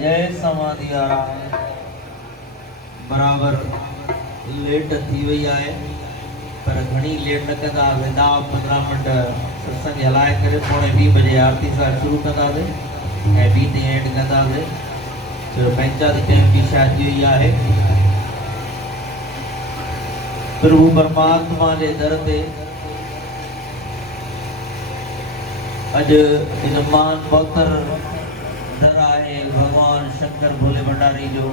जय समाधि आराम बराबर लेट थी वही है पर घनी लेट न कंदा वेंदा 15 मिनट सत्संग हलाए करे 9:20 बजे आरती सां शुरू कंदासीं ऐं 20 ते एंड कंदासीं छो पंचायत टाइम की शादी हुई है। प्रभु परमात्मा जे दर ते अज मान पवित्र दर है भगवान शंकर भोले भंडारी जो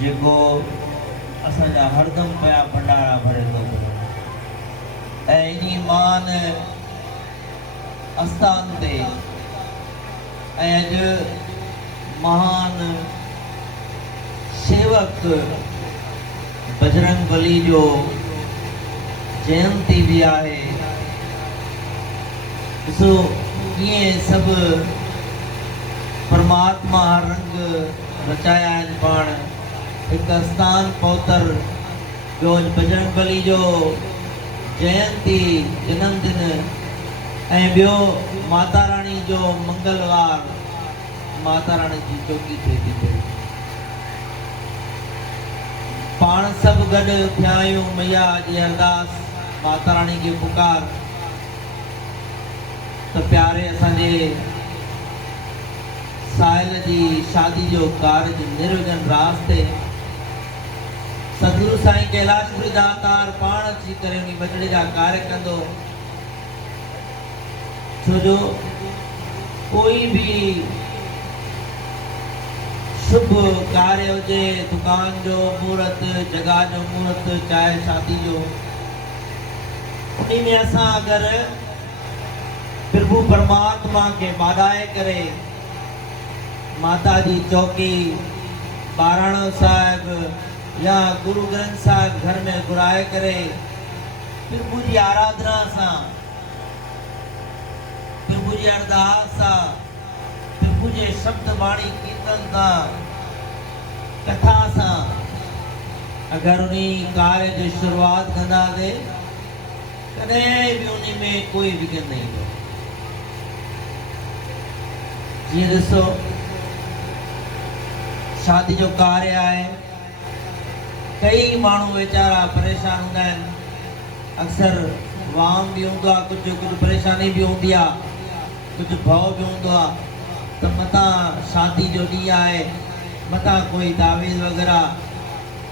जेको असांजा हरदम पया भंडारा भरे थो ऐं इन्ही मान आस्थान ते ऐं अॼु महान सेवक बजरंग बली जो जयंती भी है। ॾिसो कीअं सभु परमात्मा रंग रचाया आहिनि पाण हिकु स्थान पवित्र जो बजरंग बली जो जयंती जन्मदिन ऐं ॿियो माता रानी जो मंगलवार माता रानी जी चौकी थिए थी पई। पाण सभु गॾु थिया आहियूं मैया जी अरदास माता रानी की पुकार तो प्यारे असांजे साहिल जी शादी जो कार्य निर्विघ्न रास्ते सतगुरु साईं कैलाशपुरी दातार पाण अची करे उन बजड़े जा कार्य कंदो छो जो कोई भी शुभ कार्य हुजे दुकान जो मुहूर्त जगह जो मुहूर्त चाहे शादी जो उन्हीं में असां अगर प्रभु परमात्मा के बाधाए करे माता जी चौकी बाराणो साहिब या गुरु ग्रंथ साहिब घर में घुराए करे प्रभु जी आराधना सां प्रभु जी अरदास सां प्रभु जे शब्द वाणी कीर्तन सां कथा सां अगर उन्हीं कार्य की शुरुआत कंदासीं कॾहिं भी उन्हीं में कोई विघ्न नहीं हो। जी ॾिसो शादी जो कार्य है कई माण्हू वेचारा परेशान होंदा आहिनि अक्सर वाम भी होंदो आहे कुछ परेशानी भी होंदी आहे कुछ भव भी होंदो आहे त मता शादी जो ॾींहुं आहे मता कोई तावीज़ वग़ैरह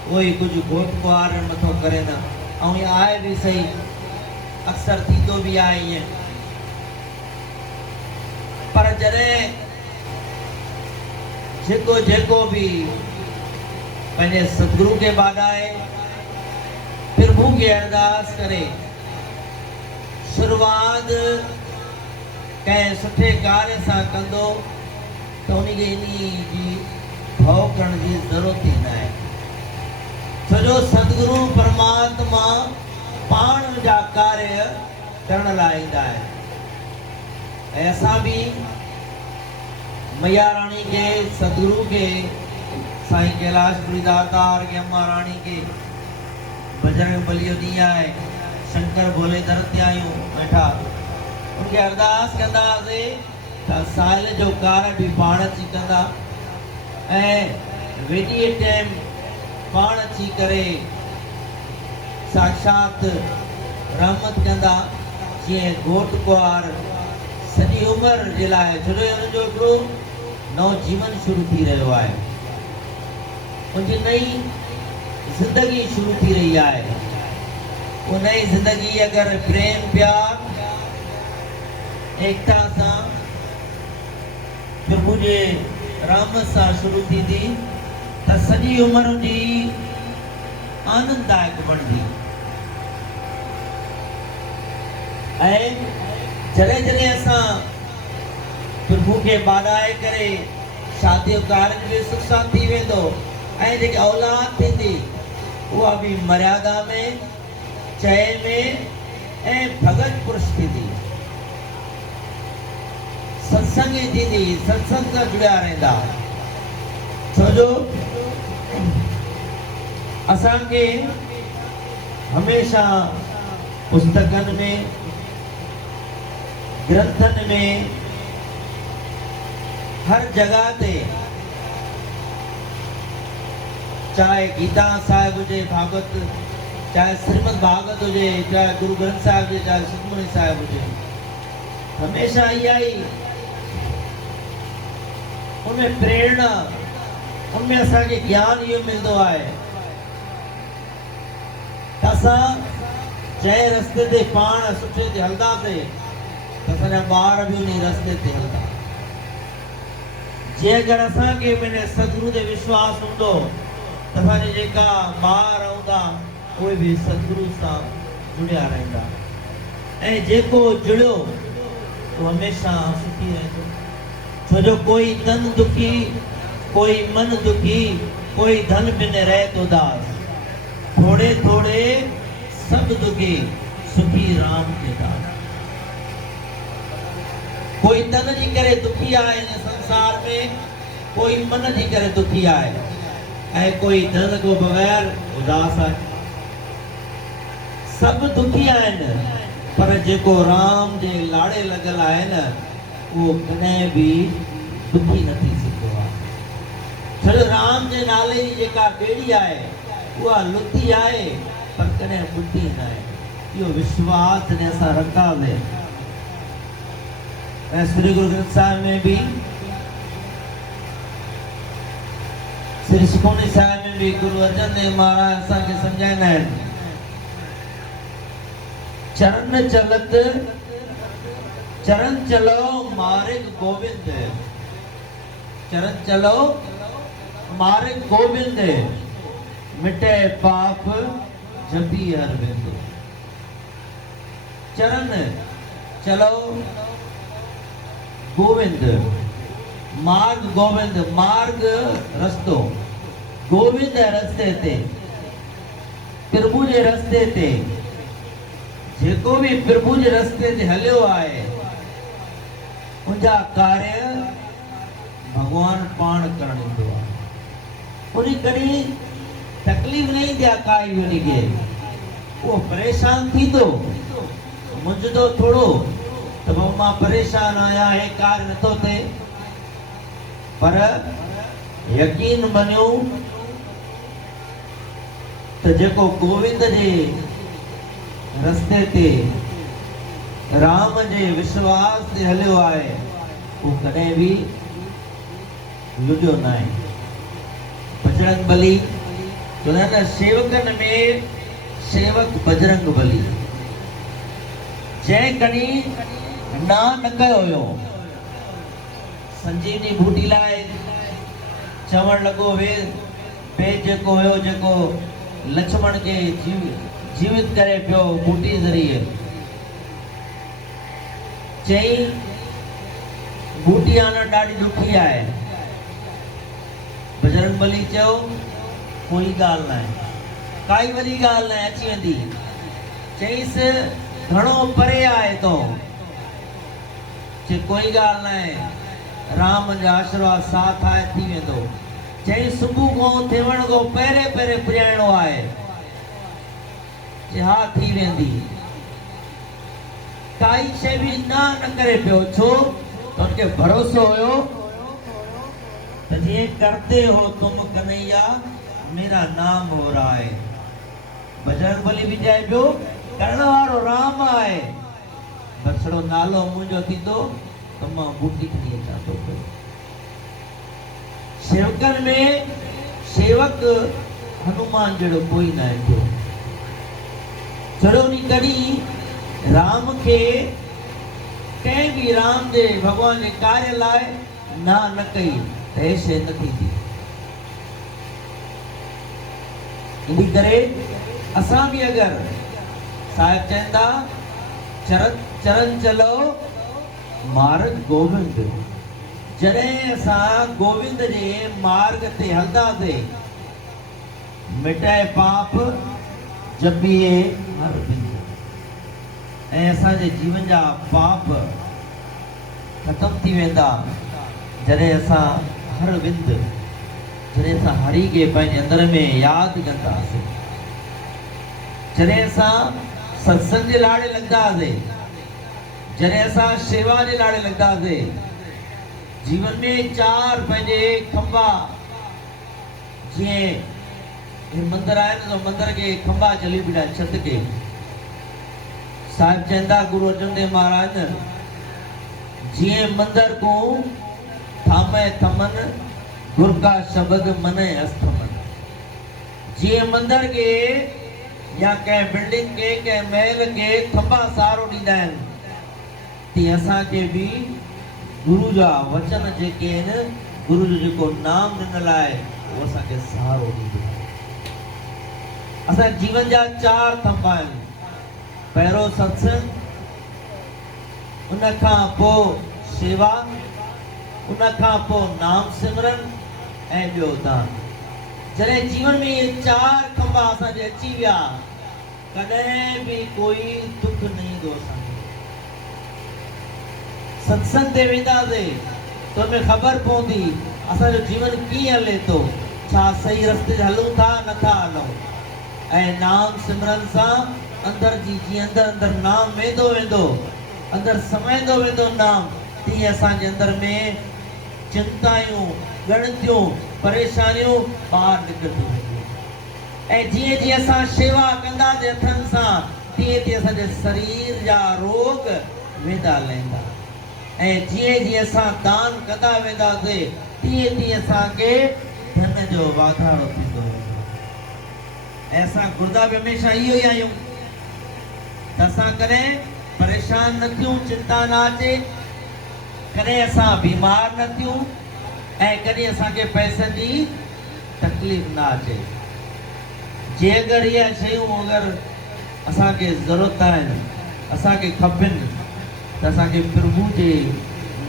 कोई कुछ घोट कुंवार मथो करे न ऐं ये आहे भी सही अक्सर थींदो भी आहे ईअं पर जॾहिं जेको जेको भी पंहिंजे सतगुरु के बाधाए प्रभु के अरदास करे शुरुआत कंहिं सुठे कार्य सां कंदो तो उनखे इन्ही जी भव करण जी ज़रूरत ही न आहे छो जो सतगुरु परमात्मा पाण जा कार्य करण लाइ ईंदा आहिनि ऐं असां भी मैया रानी के सतगुरु के साईं कैलाशपुरी दातार के अम्मा रानी के बजरंग बली ॾींहुं आहे शंकर भोले दर ते आहियूं वेठा उनके अरदास कंदासीं त साल जो कार्य भी पाण अची कंदा ऐं वेॾीअ टाइम पाण अची करे साक्षात रहमत कंदा जीअं घोट कुंवार सॼी उम्र जे लाइ छो जो हुनजो हिकिड़ो नओ जीवन शुरू थी रहियो आहे उनजी नई जिंदगी शुरू थी रही है वो नई जिंदगी अगर प्रेम प्यार एकता सां प्रभु जे रहमत सां शुरू थींदी त सॼी उम्र जी आनंददायक बणंदी ऐं जॾहिं जॾहिं असां प्रभु के बाधाए करे शादी जो कार्य भी सुख सां थी वेंदो ऐं जेकी औलाद थींदी उहा भी मर्यादा में चय में ऐं भगत पुरुष थींदी सत्संगी थींदी सत्संग सां जुड़िया रहंदा छो जो असांखे हमेशा पुस्तकनि में ग्रंथनि में हर जगह ते चाहे गीता साहिब हुजे भागवत, चाहे श्रीमद भागवत हुजे, चाहे गुरु ग्रंथ साहिब हुजे, चाहे सुखमनी साहिब हुजे, हमेशा इहा ही उनमें प्रेरणा, उनमें असांखे ज्ञान इहो मिलंदो आहे त असां जंहिं रस्ते ते पाण सुठे ते हलंदासीं त असांजा ॿार बि उन रस्ते ते हलंदा। जे अगरि असांखे पंहिंजे सतगुरू ते विश्वास हूंदो त असांजा जेका ॿार हूंदा उहे बि सतगुरू सां जुड़िया रहंदा, ऐं जेको जुड़ियो उहो हमेशह सुखी रहंदो। छो जो कोई तन दुखी, कोई मन दुखी, कोई धन बिन रहे तो दास, थोड़े थोड़े सब दुखी, सुखी राम के दास। कोई तन जी करे दुखी आहे इन संसार में, कोई मन जी करे दुखी आहे, ऐं कोई धन को बगैर उदास आहे। सब दुखी आहिनि, पर जेको राम जे लाड़े लॻल आहे न उहो कॾहिं बि दुखी न थी सघंदो आहे। छो जो राम जे नाले जी जेका ॿेड़ी आहे उहा लुती आहे, पर कॾहिं ॿुधी न आहे। इहो विश्वास जॾहिं असां रखंदासीं, ऐं श्री गुरु ग्रंथ साहिब में भी, श्री सुखमनी साहिब में भी गुरु अर्जन देव महाराज असांखे सम्झाईंदा आहिनि, चरण चलत चरण चलो मार्ग गोविंद, चरण चलो मार्ग गोविंद, मिटे पाप जपी अरविंद। चरण चलो गोविंद, मार्ग गोविंद, मार्ग रस्तो, गोविंद रस्ते ते, प्रभु जे रस्ते ते, जेको भी प्रभु जे रस्ते ते हलियो आहे उनजा कार्य भगवान पाण करण ईंदो आहे। उन कॾहिं तकलीफ़ न ईंदी आहे काई बि उनखे, उहो परेशान थींदो, मुंझंदो थोरो त भाऊ मां परेशान आहियां, हे कार्य नथो थिए, पर यकीन मञियो त जेको गोविंद जे रस्ते ते, राम जे विश्वास ते हलियो आहे उहो कॾहिं बि लुॾियो न आहे। बजरंग बली चवंदा आहिनि न, सेवकनि में सेवक बजरंग बली। जंहिं कॾहिं ना न कयो हुयो, संजीवनी बूटी लाइ चवण लॻो, वे जेको हुयो, जेको लक्ष्मण खे जीवित करे पियो बूटी ज़रिए, चई बूटी आना ॾाढी ॾुखी आहे। बजरंग बली चयो कोई ॻाल्हि न आहे, काई वॾी ॻाल्हि न आहे, अची वेंदी। चईसि घणो परे आहे तो, चई कोई ॻाल्हि न आहे, राम जा आशीर्वाद साथ आहे, थी वेंदो। चई सुबुह खां थियण खां पहिरें पहिरें पुॼाइणो आहे, हा थी वेंदी। काई शइ बि न करे पियो, छो त उनखे भरोसो हुयो त जीअं करते हो तुम कन्हैया मेरा नाम हो रहा है। बजरंग बली बि चए पियो करण वारो राम आहे, बछड़ो नालो मुंहिंजो थींदो त मां बूटी खणी अचां थो पियो। सेवकनि में सेवक हनुमान जहिड़ो कोई न आहे। छो उन कॾहिं राम खे कंहिं बि राम जे भॻवान जे कार्य लाइ ना न कई त हे शइ न थींदी। इन करे असां बि अगरि साहिब चवंदा चरण चलो मार्ग गोविंद, जॾहिं असां गोविंद जे मार्ग ते हलंदासीं, मिटाए पाप जपिए हर बिंद, ऐं असांजे जीवन जा पाप ख़तम थी वेंदा जॾहिं असां हर बिंद, जॾहिं असां हरि खे पंहिंजे अंदर में यादि कंदासीं, जॾहिं असां सत्संग जे लाड़े लॻंदासीं, जॾहिं असां शेवा जे लाड़े लॻंदासीं, जीवन में चार पंहिंजे खंबा, जीअं हे मंदिर आहे न, तो मंदिर के खंबा चली बीठा छत के। साहिब चवंदा गुरु अर्जन देव महाराज, जीअं मंदिर को थामे थमन, गुर का शब्द मने अस्थमन। जीअं मंदिर के या कंहिं बिल्डिंग के, कंहिं महल के खंबा सहारो ॾींदा आहिनि, तीअं असांखे बि गुरु जा वचन जेके आहिनि, गुरु जो जेको नाम ॾिनल आहे, उहो असांखे सहारो ॾींदो आहे। असांजे जीवन जा चार थंबा आहिनि। पहिरियों सत्संग, उन खां पोइ शेवा, उन खां पोइ नाम सिमरन ऐं ॿियो दान। जॾहिं जीवन में इहे चार खंबा असांजे अची विया, कॾहिं बि कोई दुख न ईंदो असांखे। सत्संग ते वेंदासीं तो हमें ख़बर पवंदी असांजो जीवन कीअं हले थो, छा सही रस्ते ते हलूं था नथा हलूं। ऐं नाम सिमरन सां अंदर जी जीअं अंदर नाम वेंदो वेंदो, अंदर समाईंदो वेंदो नाम, तीअं असांजे अंदर में चिंतायूं, ॻणतियूं, परेशानियूं ॿाहिरि निकिरंदियूं वेंदियूं। ऐं जीअं जीअं असां शेवा कंदासीं हथनि सां, तीअं तीअं असांजे शरीर जा रोग वेंदा लहींदा। ऐं जीअं जीअं असां दान कंदा वेंदासीं, तीअं तीअं असांखे धन जो वाधारो थींदो वेंदो। ऐं असां गुरुदा बि हमेशह इहो ई आहियूं त असां कॾहिं परेशान न थियूं, चिंता न अचे, कॾहिं असां बीमार न थियूं, ऐं कॾहिं असांखे पैसनि जी तकलीफ़ न अचे। जे अगरि इहा शयूं अगरि असांखे ज़रूरत आहिनि, असांखे खपनि, त असांखे प्रभु जे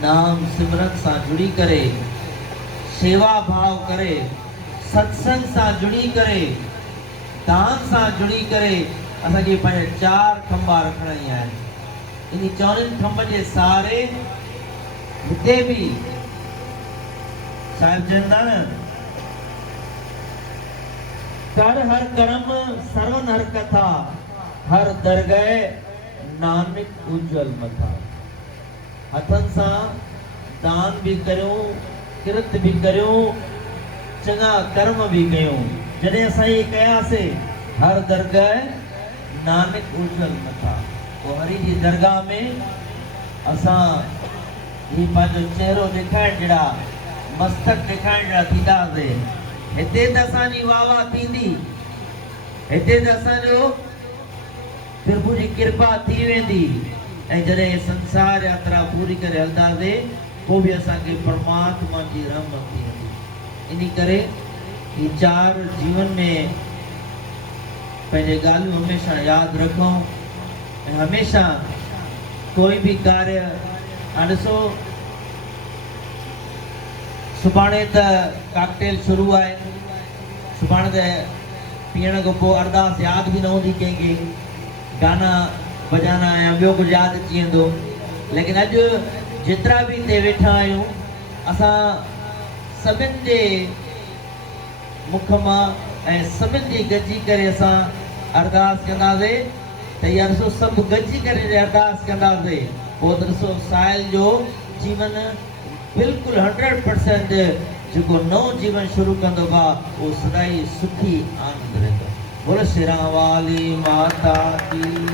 नाम सिमरन सां जुड़ी करे, शेवा भाव करे, सत्संग सां जुड़ी करे, दान सां जुड़ी करे, असांखे पंहिंजा चार खंबा रखणा ई आहिनि। इन चौरनि खंबनि जे सहारे हिते बि साहिब चवंदा न, कर हर कर्म सर्वन हर कथा, हर दरगह नानक उज्जवल मथा। हथनि सां दान भी करियूं, किरत भी करियूं, चङा कर्म भी कयूं। जॾहिं असां इहे कयासीं, हर दरगह नानक उज्जवल मथा, पोइ हरि जी दरगाह में असां ही पंहिंजो चहिरो ॾेखाइण जहिड़ा, मस्तक ॾेखाइण जहिड़ा थींदासीं। हिते त असांजी वाह वाह थींदी, हिते त असांजो प्रभु जी कृपा थी वेंदी। ऐं जॾहिं संसार यात्रा पूरी करे हलंदासीं, पोइ बि असांखे परमात्मा जी रहमत थी वेंदी। इन करे ही चार जीवन में पंहिंजे ॻाल्हियूं हमेशह यादि रखूं। ऐं हमेशह कोई बि कार्य, ॾिसो सुभाणे त कॉकटेल शुरू आहे, सुभाणे त पीअण खां पोइ अरदास यादि बि न हूंदी कंहिंखे, गाना बजाना या ॿियो कुझु यादि अची वेंदो। लेकिन अॼु जेतिरा बि हिते वेठा आहियूं, असां सभिनि जे मुख मां ऐं सभिनि जी गॾिजी करे असां अरदास कंदासीं त इहा ॾिसो सभु गॾिजी करे अरदास कंदासीं, पोइ त ॾिसो साहिल जो जीवन बिल्कुलु 100% जेको नओं जीवन शुरू कंदो आहे, उहो सदाई सुखी आनंद रहंदो। बोलो श्री राम वाली माता की।